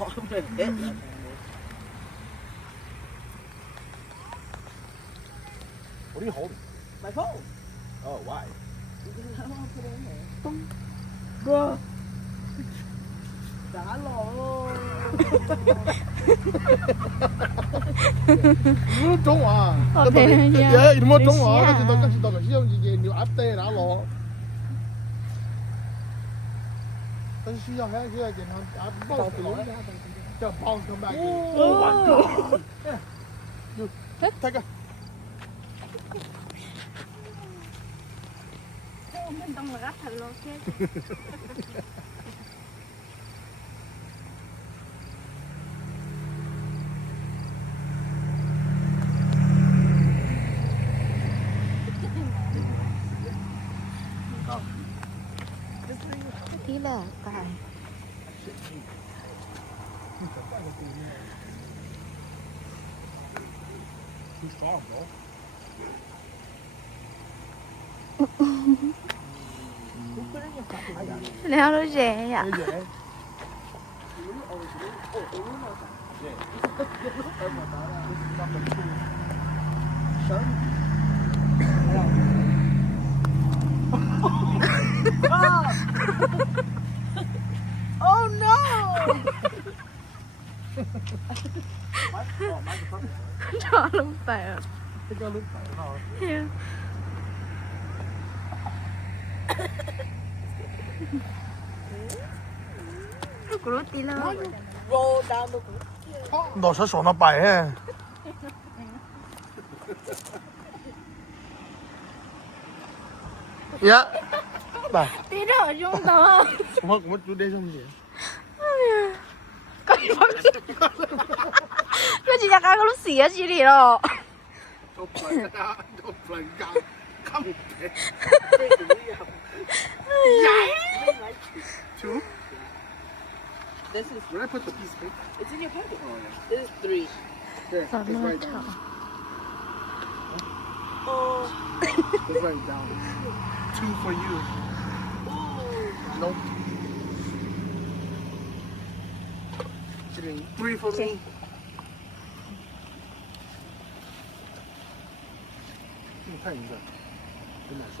What are you holding? My phone. Oh, why? I don't want to put it in here. Bro. Đã rồi. 你冇中啊？我聽呀耶，你冇中你試啊？下跟住到嚟，用嘢要壓低打落。但是需要還要給他壓爆死了，叫 bounce come back. Oh my god! You take it. mìnhต้องรับทันโลเกที่แบกไป Too strong, bro. แล้วรู้เจ๊อ่ะ Oh no! จอลงไปอ่ะ 这个轮摆到。 กูรู้ตีแล้ว Roll down the. 老是手那摆哎。呀，来， ตีเถอะยุ่งต่อ 我煮点上去。 ก็ยังก็จะอยากก็รู้เสียชีวิตหรอ 都不干，都不干，看不别。Two. This is. Where I put the piece of paper? It's in your pocket. Oh yeah. This is 3. There, สอน just นวด write เถอะ down. Oh. Just write down. 2 for you. Nope. 3 for me.你看一个，真的说。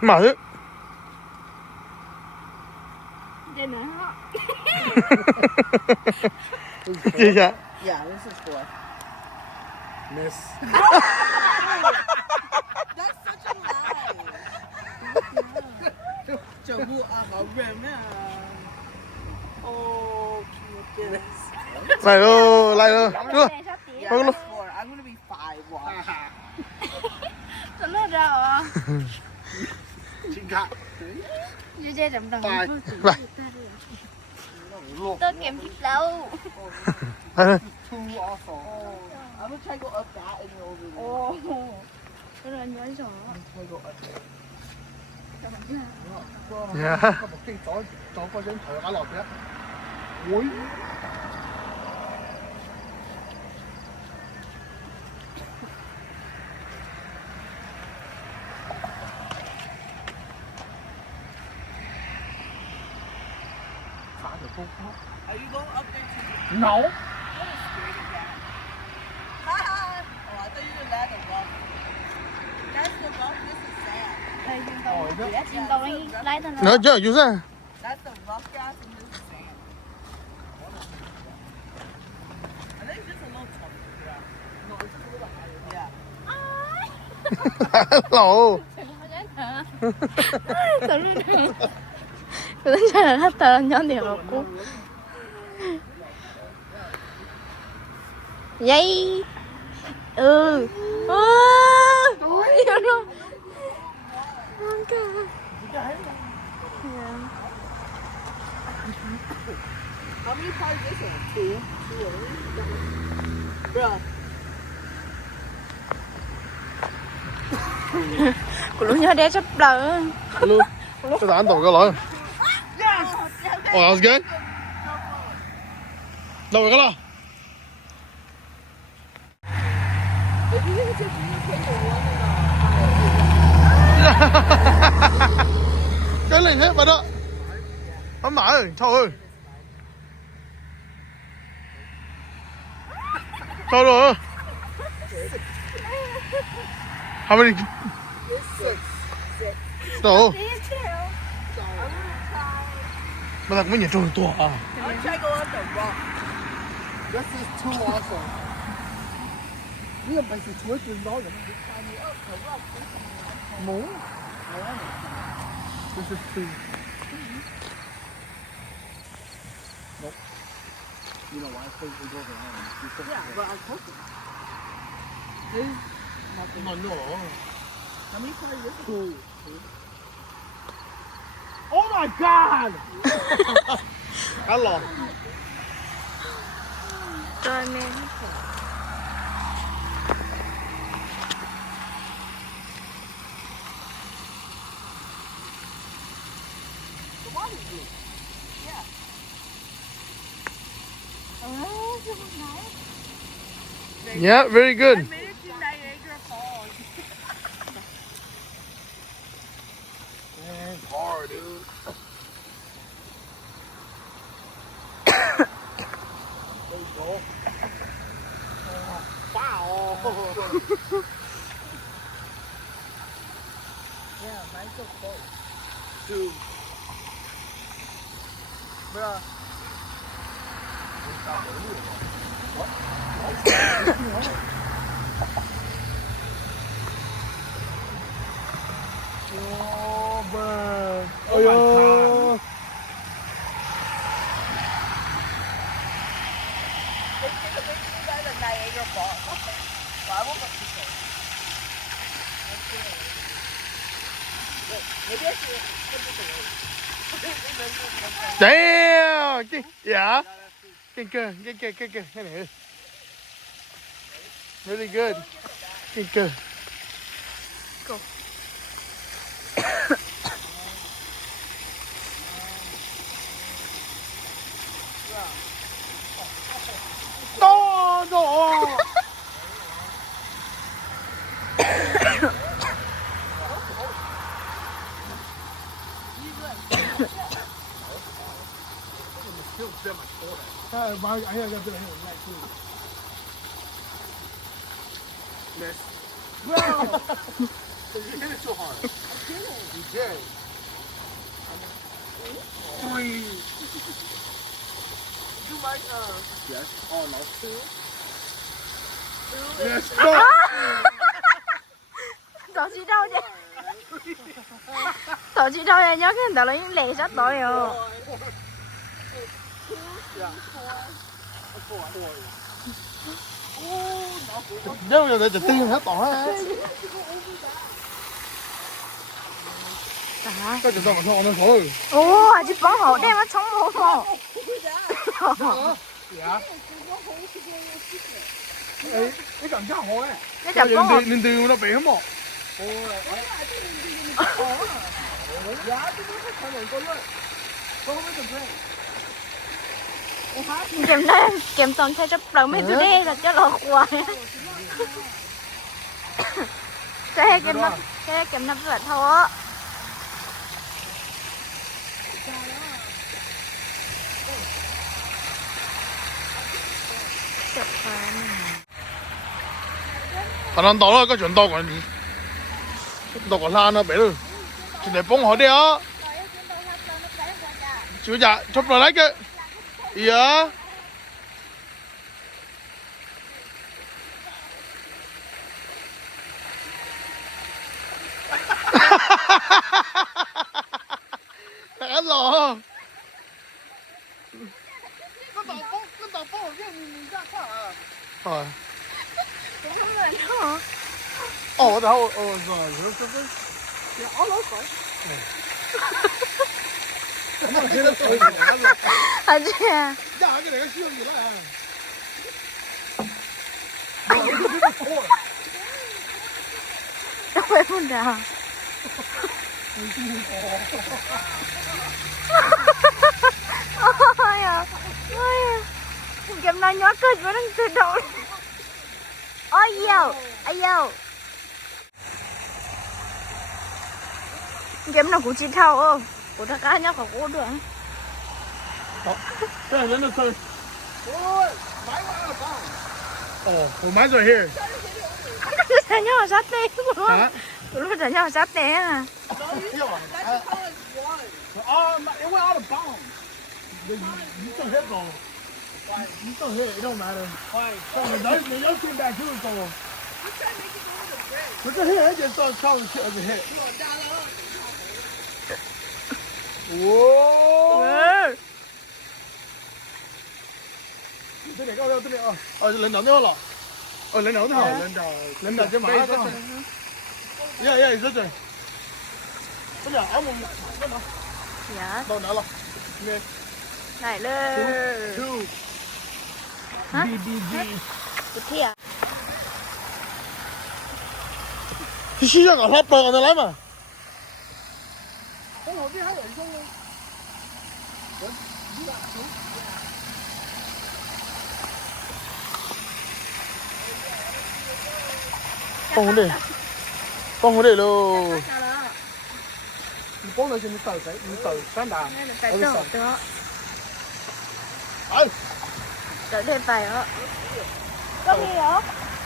马上。 เดี๋ยวนะฮะ 接下。 Yeah, this is 4. Miss. That's such a lie. 这不啊，好人啊。Oh, goodness. 来喽，来喽，哥， Yeah, that's 4. I'm gonna be 5. Watch. สนุกเหรอ 请看， ยูเจ๊จำต้อง 来， ตัวเกมพลิกแล้ว 来， 2 also. I'm gonna try to go up that and then over there. โอ้ก็เลยย้อนสอง Try to go up there. 呀，我可以找个人头俺老爹，喂。 Are you going up there too? No. Oh, I thought you were at the rock. That's the rock. This is sand. เลยยืนตรงยืนตรงนี้ไล่ตลอด 然后这样就是 That's the rock grass and this is sand. I think it's just a little tough. Yeah. No, it's just a little higher. Yeah. 老。 소리를 그런 줄 알았다 년이 갖고 예이 이러로 뭔가 How many cars is this one? 2. 2. Bruh. của lúc nhớ đeo chấp lỡ Hello. Cho ta ăn tàu cái lỗi. Oh, that was good. Đâu rồi cái lo? Maybe you can take the one and này thế bà đó. Ông mở ơi, thôi ơi. Thôi rồi. How many? Đâu? Mà là mấy nhà trôi to à. I'll try go up the rock. This is too awesome. 呢個唔係食坐喺轉攞人。冇。This is too. Nope. You know why? Because it goes around. Yeah, but I'm cooking. No. How many cars is it? Two. Oh my God! Cá lò. Rồi mẹ. The water's blue. Yeah. Oh, this is nice. Yeah, very good. I made it to Niagara Falls. Man, it's hard, dude. There you go. Wow. Yeah, mine's so close. Dude. Bruh. Oh, bruh. Oh, yo. They take a picture of that at Niagara Falls. Well, I won't go too close. Maybe I should put this away. Damn. Yeah. Good. Cái này. Really good. Good. Cool. No. I hear that too. Miss. Bro, You hit it too hard. You did. Three. you like Yes. Oh no. two? Yes. Go. Tao chỉ đâu chứ. Tao chỉ đâu nhớ cái tao lấy lẹ sát tội rồi. Nếu giờ để tiên hết tỏ hết. Cái chuyện đó mà thôi nó thôi. Ồ, 아직 뻥 đem nó sống một. Dạ. Cái cảm giác hổ ấy. Cái chập 뻥. Nên từ nó bị không ạ? Kèm toàn thay chấp đầu mấy thứ đen là cho lọt hoài. Cái kèm năm rất là thô. Thằng ăn to đó, cái chuyện to còn gì? To còn lan nó bể rồi. Chuyện này bông họ đi á. Chú dạ, chụp lại lấy cái. Dạ. Ăn lò. Cái tàu bông ở kia mình ra sao à? Rồi. Ồ, đâu? Ồ, rồi, cái. Yeah, all over. 아직. 야, 이게 내가 쉬운 거라. 왜 본다? 아야, Kiếm nó nhót cười với đang tự động. Ôi yêu. Kiếm nó cũng chỉ thâu. Ủa thật ra nhau có được. Yeah, then it's like, oh, well, mine's right here. Thật nhau sát tê. Hả? Lúc thật nhau sát tê à. No, you that's how it's one. It went out of bounds. You still hit though. You still hit. It don't matter. Why? When y'all came back, he was going. You try to make it go to the bridge. Look at here. It just started calling shit as a hit. Whoa! Tới này, tới này. Lên đầu nữa rồi. Lên đầu nữa hả? Lên đầu chứ mà. Yeah, yeah, it's this. Bây giờ ở một cái mà. Dạ. Đâu nữa rồi. Nè. Này lên. 2. Hả? BBG. Cái kia. 시작 안 하빠 안 할라마. 어디 하려 이거. Con đây luôn. Bố nó chỉ tự sáng đà. Phải đổ đó. Ơi. Đỡ thêm phải đó. Có gì đó?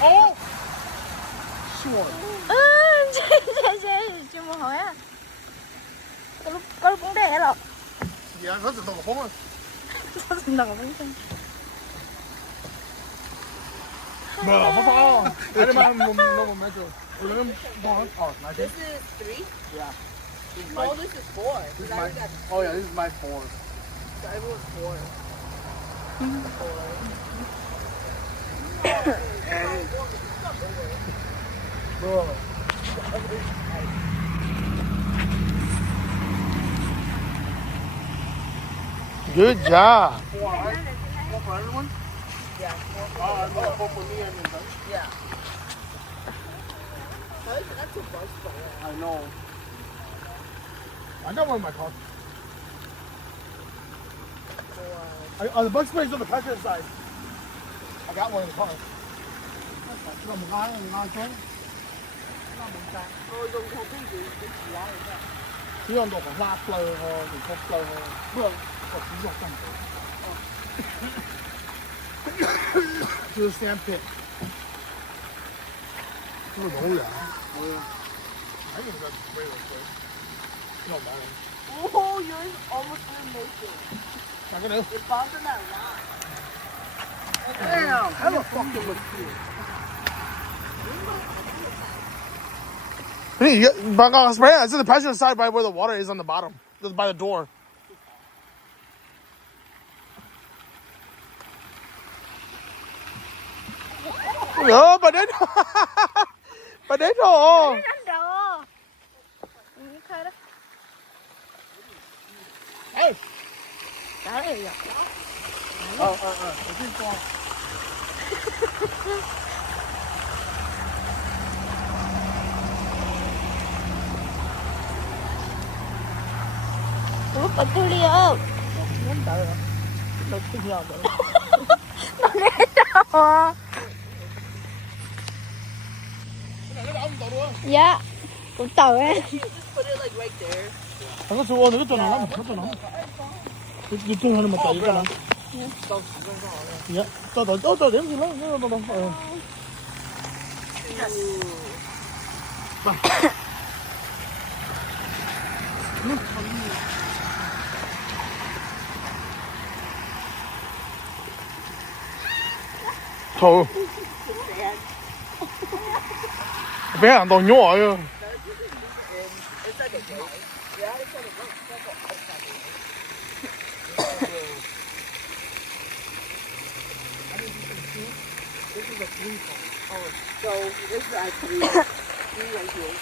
Ô. Sure. Chưa mua hỏi á. Có lúc cũng để rồi. Dạ, nó tự động không à. Có tự động cũng không. Bro, không phải. Đây mà nó mà cho. This is 3? Yeah. No, this is 4. This is my, oh yeah, this is my 4. So everyone's 4. Bro. Good job. 4, right? 4 for everyone? Yeah, 4. Oh, no, 4 for me and then. Yeah. That's a bus for it. I know. I got one in my car. On the bug spray's on the passenger side. I got one in the car. Nó một ngai xuống. Tôi dùng không biết gì, cái gì đó. Chỉ用到個拉플thôi, thì không 플 thôi.不過我只用咁多。就是 sandpit。這個好涼。I think that's way less good. No matter. Oh, yours almost didn't make it. Not gonna. It bombed in that line. Damn, that looks fucking look cute. But spray it. It's in the passenger side by where the water is on the bottom, by the door. Oh, but then, but then, oh. Anh đồ. Như thế đó. Hey. Đó là gì vậy? Ủa, bà tôi đi ơ. Nó nét đâu. Dạ. Cũng tờ á. Just put it like right there. Nó 좋아, nó 좋아, nó 좋아. 이쪽 하는 맛도 있잖아. 야, 또 냄새 나. Thôi. Bé ăn đồ nhỏ rồi. It's like a gate. Yeah, it's like a gate. This is a 3 phone. Oh, so this is actually 3 right here.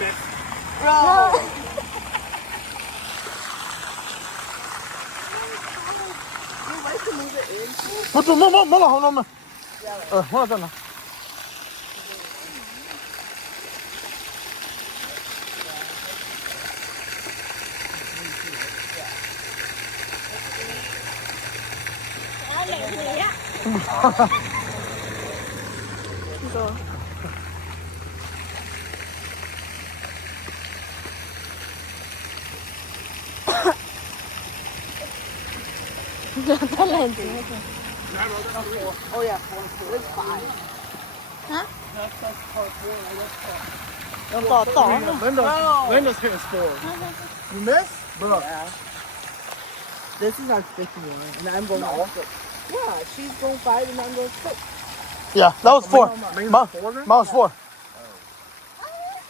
Next. Bro! You like to move it in? 몰라. 몰랐잖아. Rồi. talent. Oh yeah, 4 and 4. It's 5. Huh? That's part 4. That's part. Linda's hitting 4. You miss? Bro. Yeah. This is our 5th one, and I'm going 6. Yeah, she's going 5 and I'm going 6. Yeah, that was 4. Mine Mine was 4.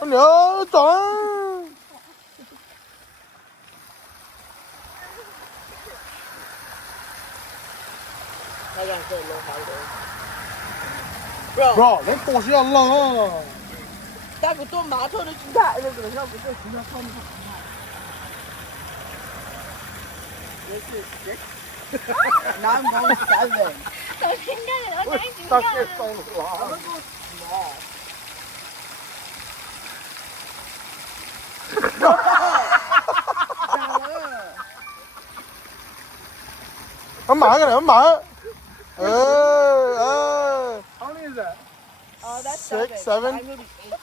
No, darn. I gotta go a little harder. Bro, Bro，人东西要扔。大哥做麻头的心态，那个要不做其他方面。This is 6. Now I'm going 7. 他先走了。 I'm gonna go small. 我买个，我买。How many is that? Oh, that's 6, 7. I'm gonna be 8.